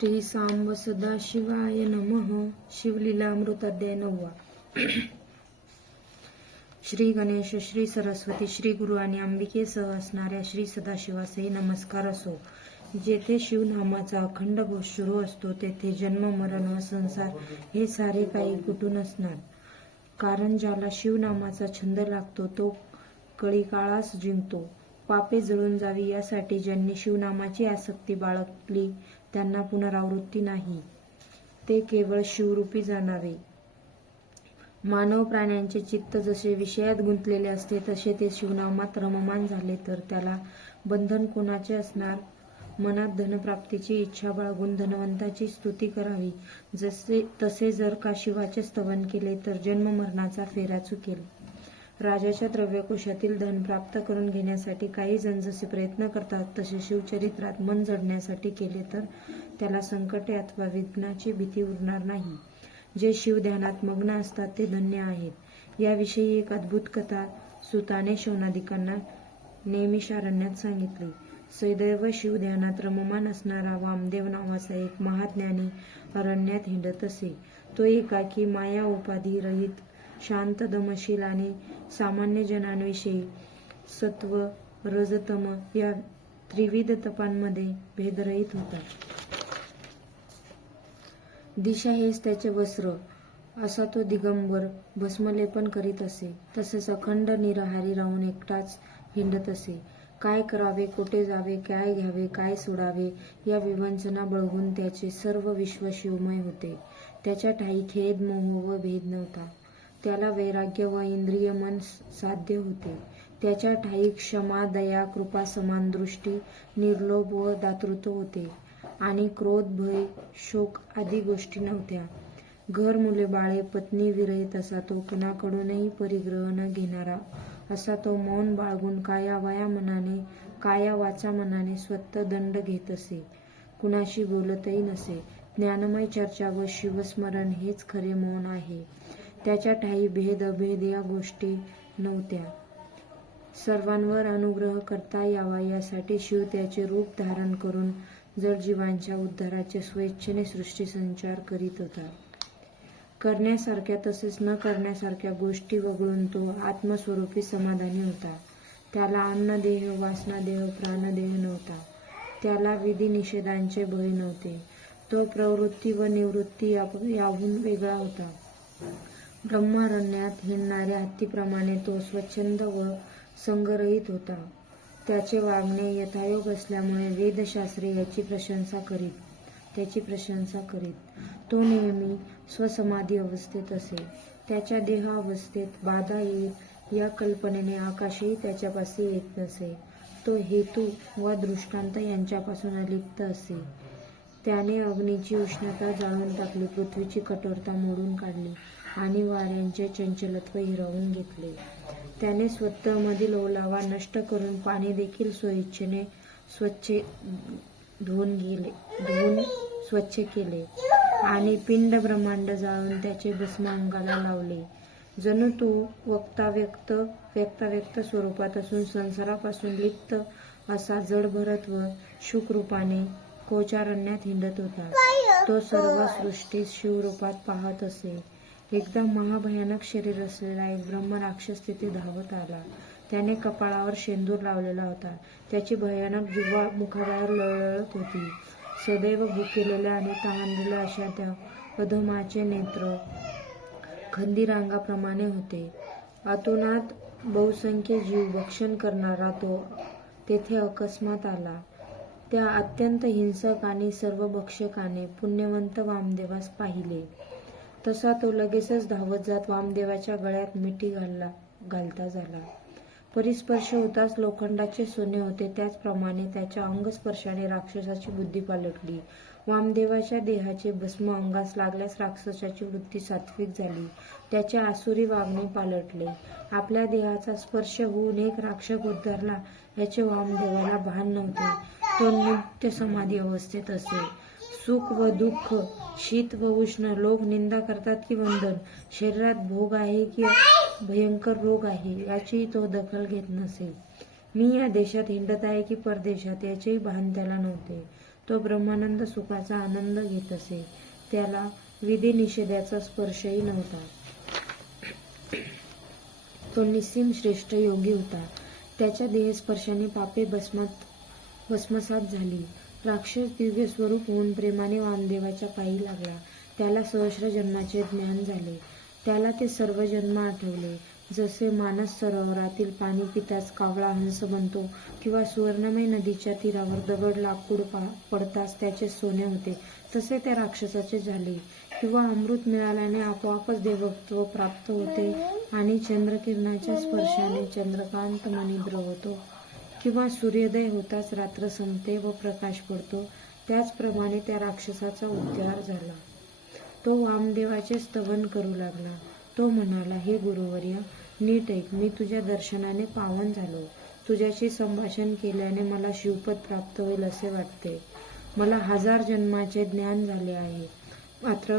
श्री सांब सदाशिवाय नमः. शिवलीलामृताध्याय नववा. श्री गणेश श्री सरस्वती श्री गुरु आणि अंबिकेसह असणाऱ्या श्री सदाशिवासही नमस्कार असो. जेथे शिवनामाचा अखंड घोष सुरू असतो तेथे जन्म मरण व संसार हे सारे काही कुठून असणार? कारण ज्याला शिवनामाचा छंद लागतो तो कळीकाळास जिंकतो. पापे जळून जावी यासाठी ज्यांनी शिवनामाची आसक्ती बाळगली त्यांना पुनरावृत्ती नाही. ते केवळ शिवरूपी जाणारे मानव प्राण्यांचे चित्त जसे विषयात गुंतलेले असते तसे ते शिवनामात रममान झाले तर त्याला बंधन कोणाचे असणार? मनात धनप्राप्तीची इच्छा बाळगून धनवंताची स्तुती करावी. जसे तसे जर का शिवाचे स्तवन केले तर जन्म मरणाचा फेरा चुकेल. राजाच्या द्रव्यकोशातील धन प्राप्त करून घेण्यासाठी काही जण जसे प्रयत्न करतात तसे शिवचरित्रात मन जडण्यासाठी केले तर त्याला संकटे अथवा विघ्नाची भीती उरणार नाही. जे शिवध्यानात मग्न असतात ते धन्य आहेत. याविषयी एक अद्भुत कथा सुताने शौनादिकांना नेमिषारण्यात सांगितली. सदैव शिवध्यानात रममान असणारा वामदेव नावाचा एक महाज्ञानी अरण्यात हिंडत असे. तो एकाकी माया उपाधी रहित शांत दमशील आणि सामान्य जनांविषयी सत्व रजतम या त्रिविध तपांमध्ये भेदरहित होता दिशा हेच त्याचे वस्त्र. असा तो दिगंबर भस्मलेपन करीत असे. तसेच अखंड निराहारी राहून एकटाच हिंडत असे. काय करावे कोठे जावे काय घ्यावे काय सोडावे या विवंचना बळगून त्याचे सर्व विश्व शिवमय होते. त्याच्या ठाई खेद मोह व भेद नव्हता. त्याला वैराग्य व इंद्रिय मन साध्य होते. त्याच्या ठाई क्षमा दया कृपा समान दृष्टी निर्लोभ व दातृत्व होते. आणि क्रोध भय शोक आदी गोष्टी नव्हत्या. घर मुले बाळे पत्नी विरहित असा तो कुणाकडूनही परिग्रह न घेणारा असा तो मौन बाळगून काया वया मनाने काया वाचा मनाने स्वतः दंड घेत असे. कुणाशी बोलतही नसे. ज्ञानमय चर्चा व शिवस्मरण हेच खरे मौन आहे. त्याच्या ठाई भेद अभेद या गोष्टी नव्हत्या. सर्वांवर अनुग्रह करता यावा यासाठी शिव त्याचे रूप धारण करून जर जीवांच्या उद्धाराचे स्वेच्छेने सृष्टी संचार करीत होता. करण्यासारख्या तसेच न करण्यासारख्या गोष्टी वगळून तो आत्मस्वरूपी समाधानी होता. त्याला अन्नदेह वासनादेह प्राणदेह नव्हता. त्याला विधी निषेधांचे भय नव्हते. तो प्रवृत्ती व निवृत्ती या- याहून वेगळा होता. ब्रह्मारण्यात हिंडणाऱ्या हत्तीप्रमाणे तो स्वच्छंद व संगरहित होता. त्याचे वागणे यथायोग असल्यामुळे वेदशास्त्रे याची प्रशंसा करीत त्याची प्रशंसा करीत. तो नेहमी स्वसमाधी अवस्थेत असे. त्याच्या देहावस्थेत बाधा येईल या कल्पनेने आकाशही त्याच्यापाशी येत नसे. तो हेतू व दृष्टांत यांच्यापासून अलिप्त असे. त्याने अग्नीची उष्णता जाळून टाकली पृथ्वीची कठोरता मोडून काढली. आणि वाऱ्यांचे चंचलत्व हिरावून घेतले. त्याने स्वतःमधील ओलावा नष्ट करून पाणी देखील स्वइच्छेने स्वच्छ धुवून गेले धुवून स्वच्छ केले आणि पिंड ब्रह्मांड जाळून त्याचे भस्म अंगाला लावले. जणू तो वक्ता व्यक्त व्यक्ताव्यक्त स्वरूपात असून संसारापासून लिप्त असा जड भरत व शुकरूपाने कोचारण्यात हिंडत होता. तो सर्व सृष्टी शिवरूपात पाहत असे. एकदा महाभयानक शरीर असलेला एक ब्रह्म राक्षस तिथे धावत आला. त्याने कपाळावर शेंदूर लावलेला होता. त्याची भयानक जिव्हा मुखाबाहेर लळलळत होती. सदैव भुकेलेल्या आणि तहानलेल्या अशा त्या अधमाचे नेत्र खंदीरांगाप्रमाणे होते. अतोनात बहुसंख्य जीव भक्षण करणारा तो तेथे अकस्मात आला. त्या अत्यंत हिंसक आणि सर्व भक्षकाने पुण्यवंत वामदेवास पाहिले. तसा तो लगेचच धावत जात वामदेवाच्या गळ्यात मिठी घालला घालता झाला. परिस्पर्श होताच लोखंडाचे सोने होते त्याचप्रमाणे त्याच्या अंगस्पर्शाने राक्षसाची बुद्धी पालटली. वामदेवाच्या देहाचे भस्म अंगास लागल्यास राक्षसाची वृत्ती सात्विक झाली. त्याचे आसुरी वागणे पालटले. आपल्या देहाचा स्पर्श होऊन एक राक्षस उद्धारला याचे वामदेवाला भान नव्हते. तो नित्य समाधी अवस्थेत असे. सुख व दुःख शीत व उष्ण लोक निंदा करतात की वंदन. शरीरात भोग आहे की भयंकर रोग आहे याची तो दखल घेत नसे. मी या देशात हिंडत आहे की परदेशात याचेही भान त्याला नव्हते. तो ब्रह्मानंद सुखाचा आनंद घेत असे. त्याला विधी निषेधाचा स्पर्शही नव्हता. तो निस्सीम श्रेष्ठ योगी होता. त्याच्या देहस्पर्शाने पापे भस्मात भस्मसात झाली. राक्षस दिव्य स्वरूप होऊन प्रेमाने वामदेवाच्या पायी लागला. त्याला सहस्र जन्माचे ज्ञान झाले. त्याला ते सर्व जन्म आठवले. जसे मानस सरोवरातील पाणी पिताच कावळा हंस बनतो किंवा सुवर्णमय नदीच्या तीरावर दगड लाकूड पा- पडताच त्याचे सोने होते तसे त्या राक्षसाचे झाले. किंवा अमृत मिळाल्याने आपोआपच देवत्व प्राप्त होते आणि चंद्रकिरणाच्या स्पर्शाने चंद्रकांत मणी द्रवतो. किंवा सूर्योदय होताच रात्र संपते व प्रकाश पडतो त्याचप्रमाणे त्या राक्षसाचा उद्धार झाला. तो वामदेवाचे स्तवन करू लागला. तो म्हणाला हे गुरुवर्य नीट ऐक मी तुझ्या दर्शनाने पावन झालो. तुझ्याशी संभाषण केल्याने मला शिवपद प्राप्त होईल असे वाटते. मला हजार जन्माचे ज्ञान झाले आहे. मात्र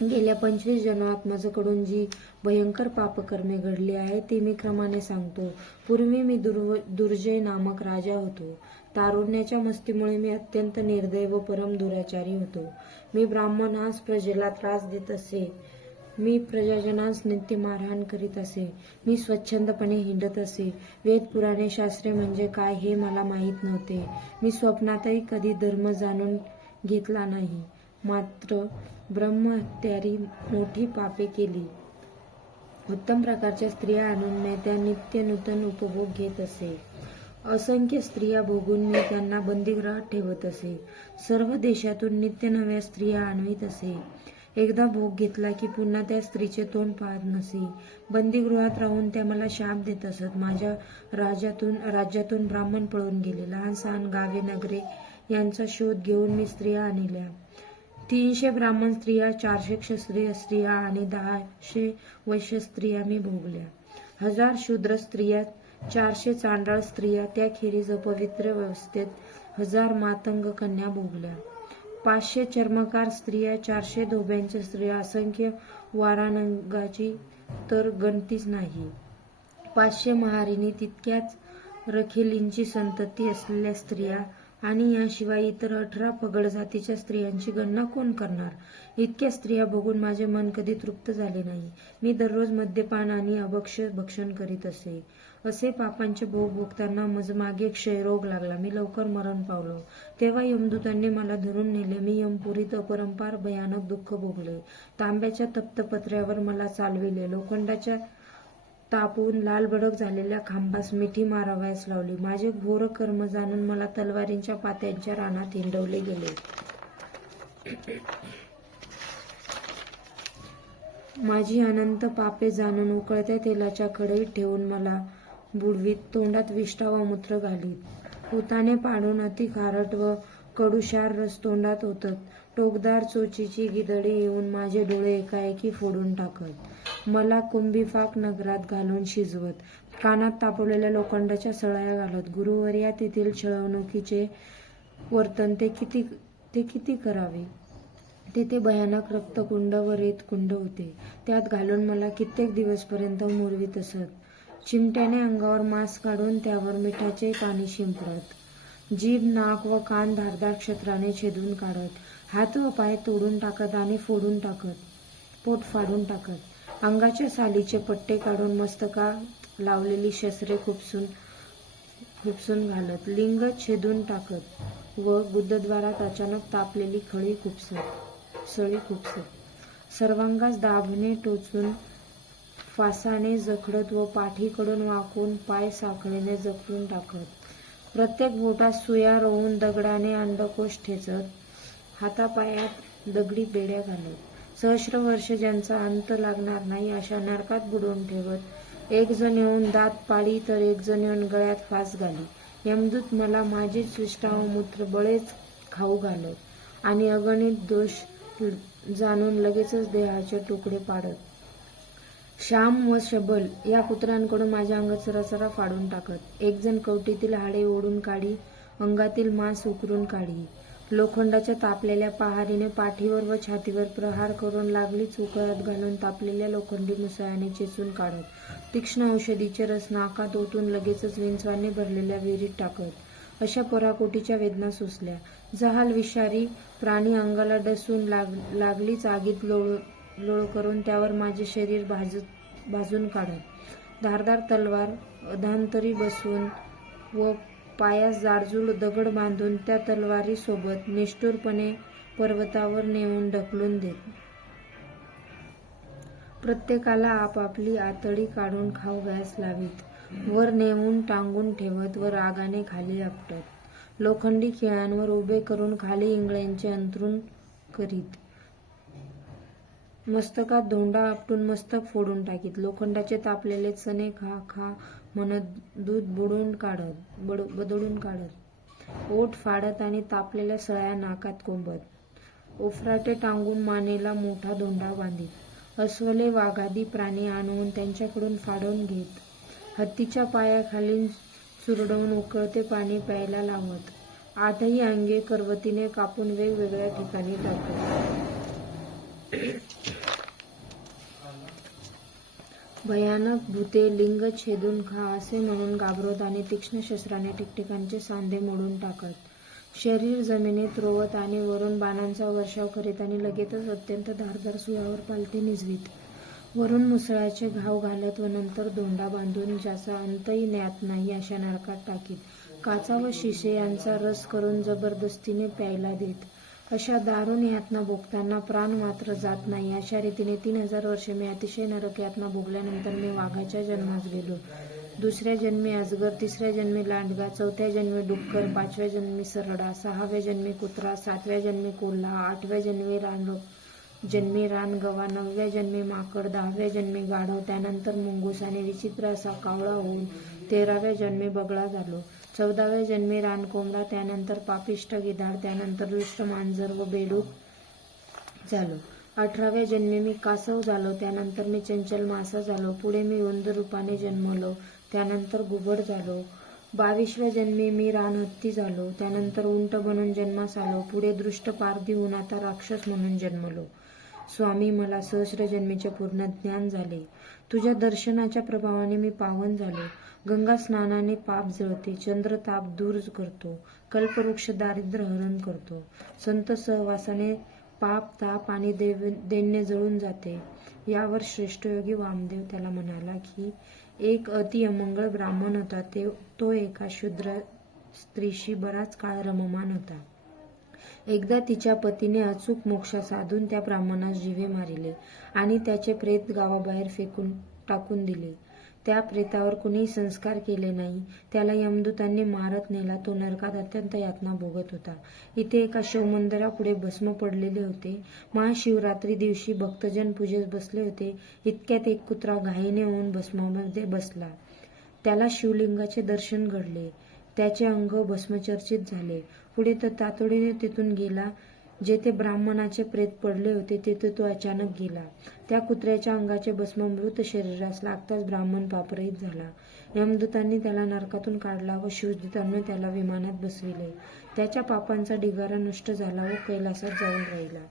गेल्या पंचवीस जन्मात माझ्याकडून जी भयंकर पापकर्मे घडली आहे ती मी क्रमाने सांगतो. पूर्वी मी दुर्व दुर्जय नामक राजा होतो. तारुण्याच्या मस्तीमुळे मी अत्यंत निर्दय व परम दुराचारी होतो. मी ब्राह्मणास प्रजेला त्रास देत असे. मी प्रजाजनास नित्य मारहाण करीत असे. मी स्वच्छंदपणे हिंडत असे. वेद पुराणे शास्त्रे म्हणजे काय हे मला माहीत नव्हते. मी स्वप्नातही कधी धर्म जाणून घेतला नाही. मात्र ब्रह्महत्यारी मोठी पापे केली. उत्तम प्रकारच्या स्त्रिया आणून मी त्या नित्य नूतन उपभोग घेत असे. असंख्य स्त्रिया भोगून मी त्यांना बंदीगृहात ठेवत असे. सर्व देशातून नित्य नव्या स्त्रिया आणवीत असे. एकदा भोग घेतला की पुन्हा त्या स्त्रीचे तोंड पाहत नसे. बंदीगृहात राहून त्या मला शाप देत असत. माझ्या राज्यातून राज्यातून ब्राह्मण पळून गेले. लहान सहान गावे नगरे यांचा शोध घेऊन मी स्त्रिया आणल्या. तीनशे ब्राह्मण स्त्रिया चारशे क्षत्रिय स्त्रिया आणि दहाशे वैश्य स्त्रिया मी भोगल्या. हजार शूद्र स्त्रिया चारशे चांडाळ स्त्रिया त्याखेरीज अपवित्र व्यवस्थेत हजार मातंग कन्या भोगल्या. पाचशे चर्मकार स्त्रिया चारशे धोब्यांच्या स्त्रिया असंख्य वारानंगाची तर गणतीच नाही. पाचशे महारिणी तितक्याच रखेलींची संतती असलेल्या स्त्रिया आणि याशिवाय इतर अठरा पगड जातीच्या स्त्रियांची गणना कोण करणार? इतक्या स्त्रिया बघून माझे मन कधी तृप्त झाले नाही. मी दररोज मद्यपान आणि अभक्ष भक्षण करीत असे. असे पापांचे भोग भोगताना मज मागे क्षयरोग लागला. मी लवकर मरण पावलो. तेव्हा यमदूतांनी मला धरून नेले. मी यमपुरीत अपरंपार भयानक दुःख भोगले. तांब्याच्या तप्त पत्र्यावर मला चालविले. लोखंडाच्या तापून लालभडक झालेल्या खांबास मिठी मारावयास लावली. माझे घोर कर्म जाणून मला तलवारींच्या पात्यांच्या रानात हिंडवले गेले. माझी अनंत पापे जाणून उकळत्या तेलाच्या कढईत ठेवून मला बुडवीत तोंडात विष्ठा व मूत्र घालीत. उताने पाडून अति खारट व कडुशार रस तोंडात होतत टोकदार चोचीची गिदडी येऊन माझे डोळे एकाएकी फोडून टाकत. मला कुंभीफाक नगरात घालून शिजवत. कानात तापवलेल्या लोखंडाच्या सळया घालत. गुरुवर्या तेथील छळवणुकीचे वर्तन ते किती ते किती करावे? तेथे भयानक रक्तकुंड व रेतकुंड होते. त्यात घालून मला कित्येक दिवसपर्यंत मुरवीत असत चिमट्याने अंगावर मांस काढून त्यावर मिठाचे पाणी शिंपडत. जीभ नाक व कान धारदार क्षेत्राने छेदून काढत. हात व पाय तोडून टाकत आणि फोडून टाकत. पोट फाडून टाकत. अंगाच्या सालीचे पट्टे काढून मस्तकात लावलेली शस्त्रे खुपसून खुपसून घालत लिंग छेदून टाकत व बुद्धद्वारात अचानक तापलेली खळी खुपसत सळी खुपसत. सर्वांगास दाभणे टोचून फासाने जखडत व पाठीकडून वाकून पाय साखळीने जखडून टाकत. प्रत्येक बोटात सुया रोवून दगडाने अंडकोश ठेचत हातापायात दगडी बेड्या घालत. सहस्र वर्ष ज्यांचा अंत लागणार नाही अशा नरकात बुडवून ठेवत एक जण येऊन दात पाळी तर एक जण येऊन गळ्यात फास घाली. यमदूत मला माझे शिष्टा व मूत्र बळेच खाऊ घालत आणि अगणित दोष जाणून लगेचच देहाचे तुकडे पाडत श्याम व शबल या कुत्र्यांकडून माझ्या अंगात सरासरा फाडून टाकत एक जण कवटीतील हाडे ओढून काढी अंगातील मांस उकरून काढी. लोखंडाच्या तापलेल्या पहारीने पाठीवर व छातीवर प्रहार करून लागलीच उकळात घालून तापलेल्या लोखंडी मुसळ्याने चेचून काढत तीक्ष्ण औषधीचे रस नाकात ओतून लगेचच विंचवाने भरलेल्या विहिरीत टाकत. अशा पराकोटीच्या वेदना सुचल्या. जहाल विषारी प्राणी अंगाला डसून लाग लागलीच आगीत लोळ लोळ करून त्यावर माझे शरीर भाजत भाजून काढत. धारदार तलवार अधांतरी बसवून व पायास जाडजूड दगड बांधून त्या तलवारीसोबत निष्ठुरपणे पर्वतावर नेऊन ढकलून देत. प्रत्येकाला आपापली आतडी काढून खाऊ घ्यास लावीत. वर नेऊन टांगून ठेवत व रागाने खाली आपटत. लोखंडी खिळ्यांवर उभे करून खाली इंगळ्यांचे अंतरून करीत. मस्तकात धोंडा आपटून मस्तक फोडून टाकीत. लोखंडाचे तापलेले चणे खा खा म्हणत दूध बुडून काढत बड बदडून काढत. ओठ फाडत आणि तापलेल्या सळ्या नाकात कोंबत. ओफराटे टांगून मानेला मोठा धोंडा बांधित. अस्वले वाघादी प्राणी आणून त्यांच्याकडून फाडून घेत. हत्तीच्या पायाखाली चुरडवून उकळते पाणी प्यायला लावत. आठही अंगे करवतीने कापून वेगवेगळ्या ठिकाणी टाकत. भयानक भूते लिंग छेदून खा असे म्हणून घाबरवत आणि तीक्ष्ण शस्त्राने ठिकठिकाणचे सांधे मोडून टाकत. शरीर जमिनीत रोवत आणि वरून बाणांचा वर्षाव करीत आणि लगेचच अत्यंत धारदार सुयावर पालथे निजवीत. वरून मुसळाचे घाव घालत व नंतर दोंडा बांधून ज्याचा अंतही ज्ञात नाही अशा नरकात टाकीत. काचा व शिशे यांचा रस करून जबरदस्तीने प्यायला देत. अशा दारुण यातना भोगताना प्राण मात्र जात नाही. अशा रीतीने तीन हजार वर्षे मी अतिशय नरक यातना भोगल्यानंतर मी वाघाच्या जन्मास गेलो. दुसऱ्या जन्मी अजगर तिसऱ्या जन्मी लांडगा चौथ्या जन्मी डुक्कर पाचव्या जन्मी सरडा सहाव्या जन्मी कुत्रा सातव्या जन्मी कोल्हा आठव्या जन्मी रान जन्मी रानगवा नवव्या जन्मी माकड दहाव्या जन्मी गाढव त्यानंतर मुंगूस आणि विचित्र असा कावळा होऊन तेराव्या जन्मी बगळा झालो. चौदाव्या जन्मी रानकोंबडा त्यानंतर पापिष्ट गिधाड त्यानंतर दुष्ट मांजर व बेडूक झालो. अठराव्या जन्मी मी कासव झालो त्यानंतर मी चंचल मासा झालो पुढे मी उंद रूपाने जन्मलो त्यानंतर घुबड झालो. बावीसव्या जन्मी मी रानहत्ती झालो त्यानंतर उंट बनून जन्मास आलो पुढे दृष्ट पारधी होऊन आता राक्षस म्हणून जन्मलो. स्वामी मला सहस्र जन्मीचे पूर्ण ज्ञान झाले. तुझ्या दर्शनाच्या प्रभावाने मी पावन झालो. गंगा स्नानाने पाप जळते चंद्र ताप दूर करतो कल्पवृक्ष दारिद्र्य हरण करतो. संत सहवासाने पाप ताप आणि देव दैन्य जळून जाते. यावर श्रेष्ठयोगी वामदेव त्याला म्हणाला की एक अति अमंगळ ब्राह्मण होता ते तो एका शूद्र स्त्रीशी बराच काळ रममान होता. एकदा तिच्या पतीने अचूक मोक्ष साधून त्या ब्राह्मणास जीवे मारिले आणि त्याचे प्रेत गावाबाहेर फेकून टाकून दिले. त्या प्रेतावर कुणी संस्कार केले नाही. त्याला यमदूतांनी मारत नेला. तो नरकात अत्यंत यातना भोगत होता. इथे एका शिवमंदिरापुढे भस्म पडलेले होते. महाशिवरात्री दिवशी भक्तजन पूजेस बसले होते. इतक्यात एक कुत्रा घाईने होऊन भस्मामध्ये बसला. त्याला शिवलिंगाचे दर्शन घडले. त्याचे अंग भस्मचर्चित झाले. पुढे तो तातडीने तिथून गेला. जेथे ब्राह्मणाचे प्रेत पडले होते तेथे तो अचानक गेला. त्या कुत्र्याच्या अंगाचे भस्म मृत शरीरास लागताच ब्राह्मण पापरहित झाला. यमदूतांनी त्याला नरकातून काढला व शिवदूतांनी त्याला विमानात बसविले. त्याच्या पापांचा ढिगारा नष्ट झाला व कैलासात जाऊन राहिला.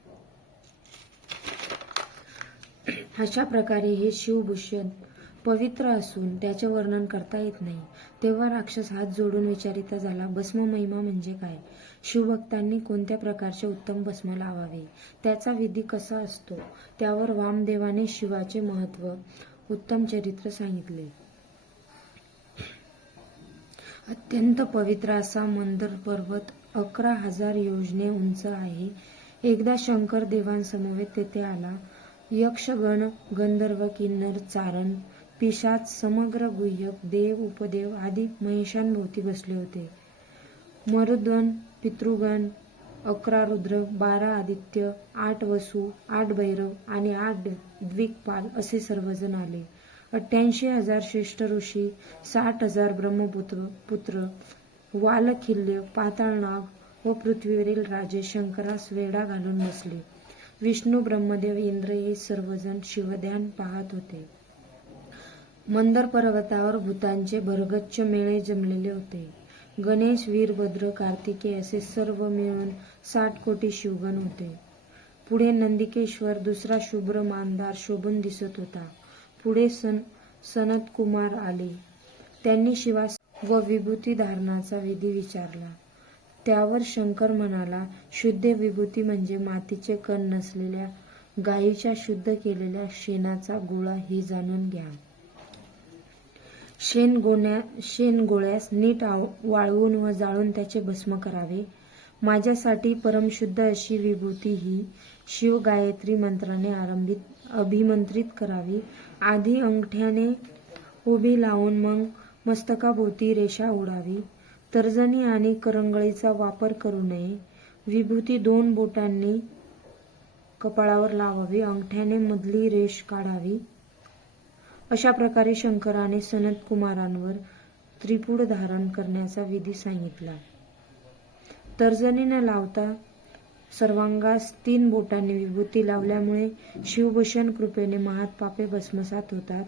अशा प्रकारे हे शिवभूषण पवित्र असून त्याचे वर्णन करता येत नाही. तेव्हा राक्षस हात जोडून विचारिता झाला भस्म महिमा म्हणजे काय? शिवभक्तांनी कोणत्या प्रकारचे उत्तम भस्म लावावे? त्याचा विधी कसा असतो? त्यावर वामदेवाने शिवाचे महत्त्व उत्तम चरित्र सांगितले. अत्यंत पवित्र असा मंदर पर्वत अकरा हजार योजने उंच आहे. एकदा शंकर देवांसमवेत तेथे आला. यक्षगण गंधर्व किन्नर चारण पिशाच समग्र गुह्यक देव उपदेव आदी महिषांभोवती बसले होते. मरुद्वन पितृगण अकरा रुद्र बारा आदित्य आठ वसू आठ भैरव आणि आठ द्विकपाल असे सर्वजण आले. अठ्ठ्याऐंशी हजार श्रेष्ठ ऋषी साठ हजार ब्रह्मपुत्र पुत्र वालखिल्य पाताळनाग व पृथ्वीवरील राजे शंकरास वेढा घालून बसले. विष्णू ब्रह्मदेव इंद्र हे सर्वजण शिवध्यान पाहत होते. मंदर पर्वतावर भूतांचे भरगच्च मेळे जमलेले होते. गणेश वीरभद्र कार्तिके असे सर्व मिळून साठ कोटी शिवगण होते. पुढे नंदिकेश्वर दुसरा शुभ्र मानदार शोभून दिसत होता. पुढे सन सनत कुमार आले. त्यांनी शिवास व विभूती धारणाचा विधी विचारला. त्यावर शंकर म्हणाला शुद्ध विभूती म्हणजे मातीचे कण नसलेल्या गायीच्या शुद्ध केलेल्या शेणाचा गोळा हे जाणून घ्या. शेणगोण्या गोण्या गोळ्यास नीट आव- वाळवून व जाळून त्याचे भस्म करावे. माझ्यासाठी परमशुद्ध अशी विभूती ही शिव गायत्री मंत्राने आरंभित अभिमंत्रित करावी. आधी अंगठ्याने उभी लावून मग मस्तकाभोवती रेषा उडावी तर्जनी आणि करंगळीचा वापर करू नये. विभूती दोन बोटांनी कपाळावर लावावी. अंगठ्याने मधली रेष काढावी. अशा प्रकारे शंकराने सनत कुमारांवर त्रिपुड धारण करण्याचा विधी सांगितला. तर्जनी न लावता सर्वांगास तीन बोटांनी विभूती लावल्यामुळे शिवभूषण कृपेने महात पापे भस्मसात होतात.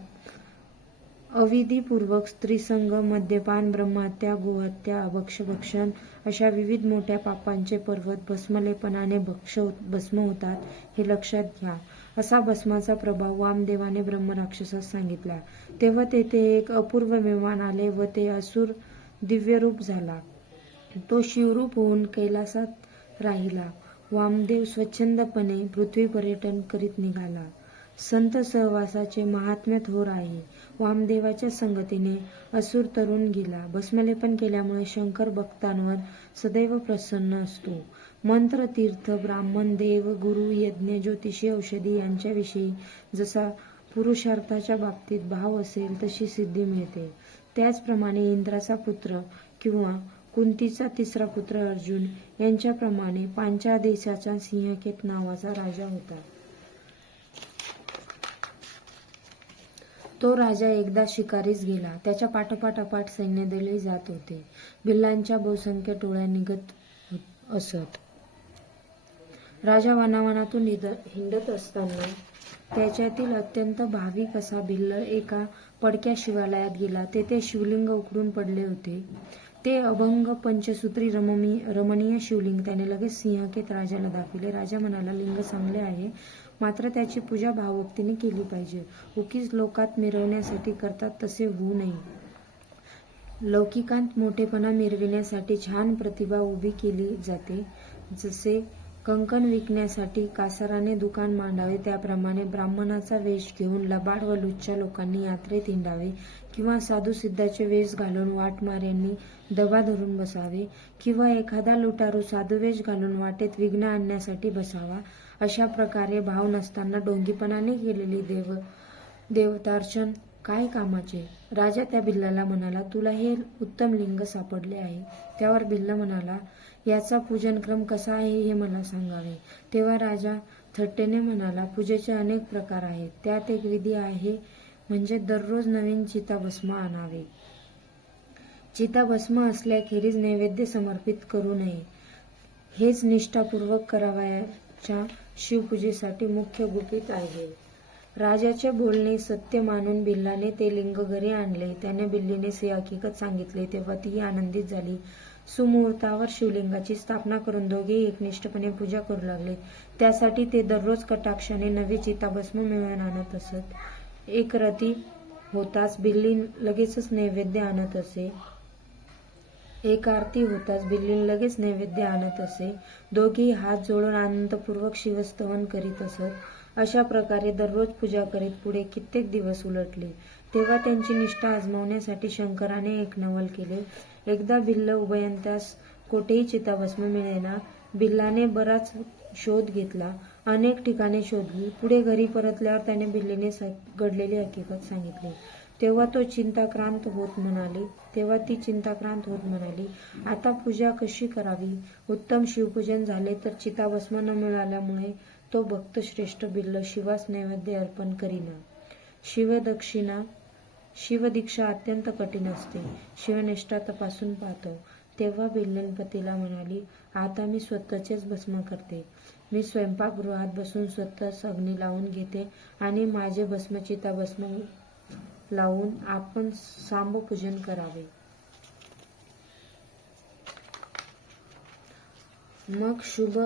अविधीपूर्वक स्त्रीसंग मद्यपान ब्रह्महत्या गोहत्या अभक्षभक्षण अशा विविध मोठ्या पापांचे पर्वत भस्मलेपणाने भक्ष भस्म होतात हे लक्षात घ्या. असा भस्माचा प्रभाव वामदेवाने ब्रह्मराक्षसास सांगितला. तेव्हा तेथे एक अपूर्व विमान आले व ते असुर दिव्यरूप झाला. तो शिवरूप होऊन कैलासात राहिला. वामदेव स्वच्छंदपणे पृथ्वी पर्यटन करीत निघाला. संत सहवासाचे महात्म्य थोर आहे. वामदेवाच्या संगतीने असुर तरुण गेला. भस्मलेपन केल्यामुळे शंकर भक्तांवर सदैव प्रसन्न असतो. मंत्र तीर्थ ब्राह्मण देव गुरु यज्ञ ज्योतिषी औषधी यांच्याविषयी जसा पुरुषार्थाच्या बाबतीत भाव असेल तशी सिद्धी मिळते. त्याचप्रमाणे इंद्राचा पुत्र किंवा कुंतीचा तिसरा पुत्र अर्जुन यांच्याप्रमाणे पांचा देशाचा सिंहकेत नावाचा राजा होता. तो राजा एकदा शिकारीस गेला. त्याच्या पाठोपाठ अपाट सैन्यदलही जात होते. भिल्लांच्या बहुसंख्य टोळ्या निघत असत. राजा वनावनातून निद- हिंडत असताना त्याच्यातील अत्यंत भाविक असा भिल्ल एका पडक्या शिवालयात गेला. तेथे शिवलिंग उकडून पडले होते. ते अभंग पंचसूत्री रममी रमणीय शिवलिंग. त्याने लगेच सिंहकेत राजाला दाखविले. राजा म्हणाला लिंग चांगले आहे मात्र त्याची पूजा भावभक्तीने केली पाहिजे. उकीच लोकात मिरवण्यासाठी करतात तसे होऊ नये. लौकिकांत मोठेपणा मिरविण्यासाठी छान प्रतिभा उभी केली जाते. जसे कंकण विकण्यासाठी कासाराने दुकान मांडावे त्याप्रमाणे ब्राह्मणाचा वेश घेऊन लबाड व लुच्च्या लोकांनी यात्रेत हिंडावे किंवा साधू सिद्धाचे वेश घालून वाटमाऱ्यांनी दबा धरून बसावे किंवा एखादा लुटारू साधू वेश घालून वाटेत विघ्न आणण्यासाठी बसावा अशा प्रकारे भाव नसताना डोंगीपणाने केलेली देव देवतार्चन काय कामाचे? राजा त्या भिल्लाला म्हणाला तुला हे उत्तम लिंग सापडले आहे. त्यावर भिल्ल म्हणाला याचा पूजनक्रम कसा आहे हे मला सांगावे. तेव्हा राजा थट्टेने म्हणाला पूजेचे अनेक प्रकार आहेत. त्यात एक विधी आहे म्हणजे दररोज नवीन चिताभस्म आणावे. चिताभस्म असल्याखेरीज नैवेद्य समर्पित करू नये. हेच निष्ठापूर्वक करावयाच्या शिवपूजेसाठी मुख्य गुपित आहे. राजाचे बोलणे सत्य मानून बिल्लाने ते लिंग घरी आणले. त्याने बिल्लीने सियाकीकत सांगितले. तेव्हा ती आनंदित झाली. सुमुहूर्तावर शिवलिंगाची स्थापना करून दोघे एकनिष्ठपणे पूजा करू लागले. त्यासाठी ते दररोज कटाक्षाने नवे चिताभस्म मिळवून आणत असत. एक रती होताच बिल्ली लगेचच नैवेद्य आणत असे. एक आरती होताच बिल्ली लगेच नैवेद्य आणत असे. दोघेही हात जोडून आनंदपूर्वक शिवस्तवन करीत असत. अशा प्रकारे दररोज पूजा करीत पुढे कित्येक दिवस उलटले. तेव्हा त्यांची निष्ठा आजमावण्यासाठी शंकराने एक नवल केले. एकदा बिल्ल उभयंत्यास कोठेही चिताभस्म मिळेना बिल्लाने बराच शोध घेतला. अनेक ठिकाणे शोधली. पुढे घरी परतल्यावर त्याने बिल्लीने स- घडलेली हकीकत सांगितली. तेव्हा तो चिंताक्रांत होत म्हणाली. तेव्हा ती चिंताक्रांत होत म्हणाली आता पूजा कशी करावी? उत्तम शिवपूजन झाले तर चिताभस्म न मिळाल्यामुळे तो भक्त श्रेष्ठ बिल्ल शिवास नैवेद्य अर्पण करीना. शिवदक्षिणा शिवदीक्षा अत्यंत कठीण असते. शिवनिष्ठा तपासून पाहतो. तेव्हा बिल्लनपतीला म्हणाली आता मी स्वतःचेच भस्म करते. मी स्वयंपाकगृहात बसून स्वतःच अग्नी लावून घेते आणि माझे भस्मचिता भस्म लावून आपण सांबपूजन करावे. मग शुभ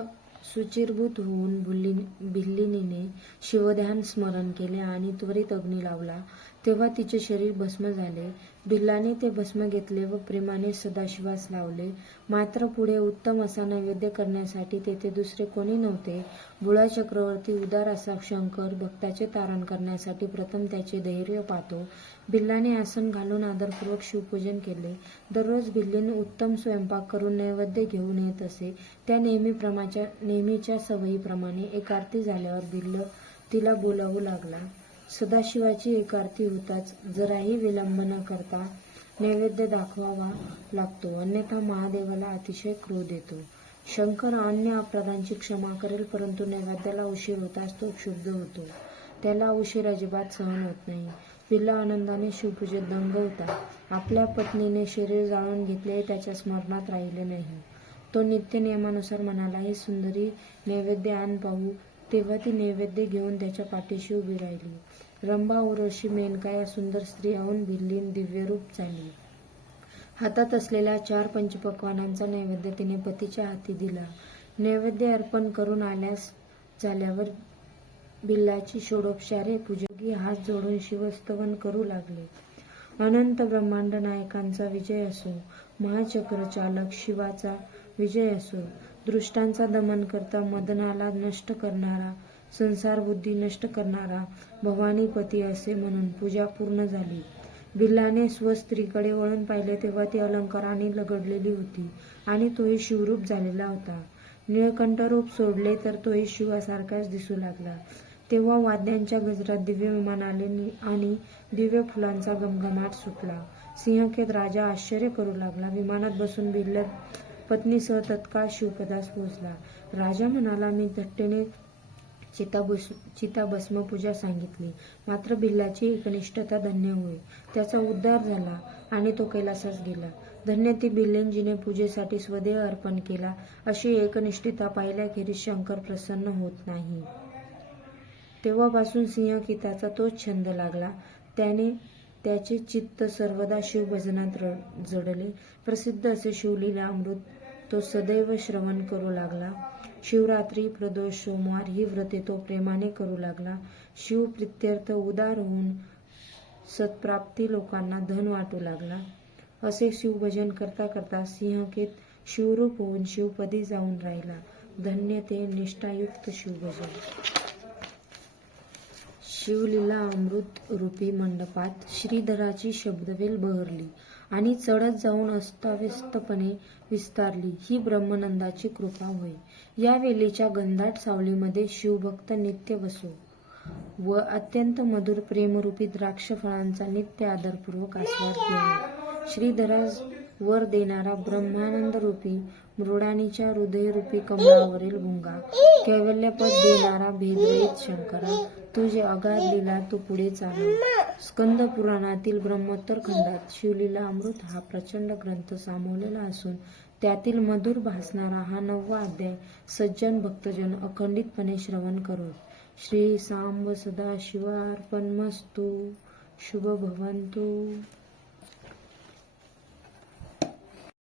सुचिरभूत होऊन बुल्ली बिल्लिनीने शिवध्यान स्मरण केले आणि त्वरित अग्नी लावला. तेव्हा तिचे शरीर भस्म झाले. भिल्लाने ते भस्म घेतले व प्रेमाने सदाशिवास लावले. मात्र पुढे उत्तम असा नैवेद्य करण्यासाठी तेथे दुसरे कोणी नव्हते. बुळा चक्रवर्ती उदार असा शंकर भक्ताचे तारण करण्यासाठी प्रथम त्याचे धैर्य पाहतो. भिल्लाने आसन घालून आदरपूर्वक शिवपूजन केले. दररोज भिल्लीने उत्तम स्वयंपाक करून नैवेद्य घेऊन येत असे. त्या नेहमीप्रमाच्या नेहमीच्या सवयीप्रमाणे एक आरती झाल्यावर भिल्ल तिला बोलावू लागला. सदाशिवाची एक आरती होताच. जराही विलंब न करता नैवेद्य दाखवावा लागतो. अन्यथा महादेवाला अतिशय क्रोध येतो. शंकर अन्य अपराधांची क्षमा करेल परंतु नैवेद्याला उशीर होताच तो क्षुब्ध होतो. त्याला उशीर अजिबात सहन होत नाही. पिल्ला आनंदाने शिवपूजेत दंग होता. आपल्या पत्नीने शरीर जाळून घेतले त्याच्या स्मरणात राहिले नाही. तो नित्य नियमानुसार म्हणाला हे सुंदरी नैवेद्य आण पाहू. तेव्हा ती नैवेद्य घेऊन त्याच्या पाठीशी उभी राहिली. रंभा उर्वशी मेनका या सुंदर स्त्रियाहून भिल्लीन दिव्यरूप झाली हातात असलेल्या चार पंचपक्वानांचा नैवेद्य तिने पतीच्या हाती दिला. नैवेद्य अर्पण करून आल्यास झाल्यावर बिल्लाची षोडोपचारे पूजगी हात जोडून शिवस्तवन करू लागले. अनंत ब्रह्मांड नायकांचा विजय असो महाचक्रचालक शिवाचा विजय असो दृष्टांचा दमन करता मदनाला नष्ट करणारा संसार बुद्धी नष्ट करणारा भवानीपती असे म्हणून पूजा पूर्ण झाली. बिल्लाने स्वस्त्रीकडे वळून पाहिले तेव्हा ती अलंकाराने लगडलेली होती आणि तोही शिवरूप झालेला होता. निळकंठ रूप सोडले तर तोही शिवासारखाच दिसू लागला. तेव्हा वाद्यांच्या गजरात दिव्य विमान आले आणि दिव्य फुलांचा गमगमाट सुटला. सिंहखेत राजा आश्चर्य करू लागला. विमानात बसून बिल्ल पत्नीसह तत्काळ शिवपदास पोहोचला. राजा म्हणाला मी थट्टेने चिताभस चिताभस्म पूजा सांगितली. मात्र भिल्लाची एकनिष्ठता धन्य होई त्याचा उद्धार झाला आणि तो कैलासास गेला. धन्य ती बिल्लेन पूजेसाठी स्वदेह अर्पण केला. अशी एकनिष्ठता पाहिल्याखेरीज शंकर प्रसन्न होत नाही. तेव्हापासून सिंहकिताचा तोच छंद लागला. त्याने त्याचे चित्त सर्वदा शिवभजनात जडले. प्रसिद्ध असे शिवलीला अमृत तो सदैव श्रवण करू लागला. शिवरात्री प्रदोष सोमवार ही व्रते तो प्रेमाने करू लागला. शिवप्रित्यर्थ उदार होऊन सत्प्राप्ती लोकांना धन वाटू लागला. असे शिवभजन करता करता सिंहकेत शिवरूप होऊन शिवपदी जाऊन राहिला. धन्य ते निष्ठायुक्त शिवभजन शिवलीला अमृत रूपी मंडपात श्रीधराची शब्दवेल बहरली. आणि चढत जाऊन अस्ताव्यस्तपणे विस्तारली. ही ब्रह्मनंदाची कृपा होय. या वेलीच्या गंधाट सावलीमध्ये शिवभक्त नित्य बसो. व अत्यंत मधुर प्रेमरूपी द्राक्ष फळांचा नित्य आदरपूर्वक आस्वाद घ्यावा श्रीधरास वर देणारा ब्रह्मानंद रूपी मृडानीच्या हृदयरूपी कमळावरील भुंगा कैवल्यपद देणारा भेदरहित शंकरा तू जे अगाध लिला तू पुढे चालव. स्कंद पुराणातील ब्रह्मोत्तर खंडात शिवलीला अमृत हा प्रचंड ग्रंथ सामावलेला असून त्यातील मधुर भासणारा हा नववा अध्याय सज्जन भक्तजन अखंडितपणे श्रवण करत. श्री सांब सदा शिवार्पणमस्तु शुभ भवंतु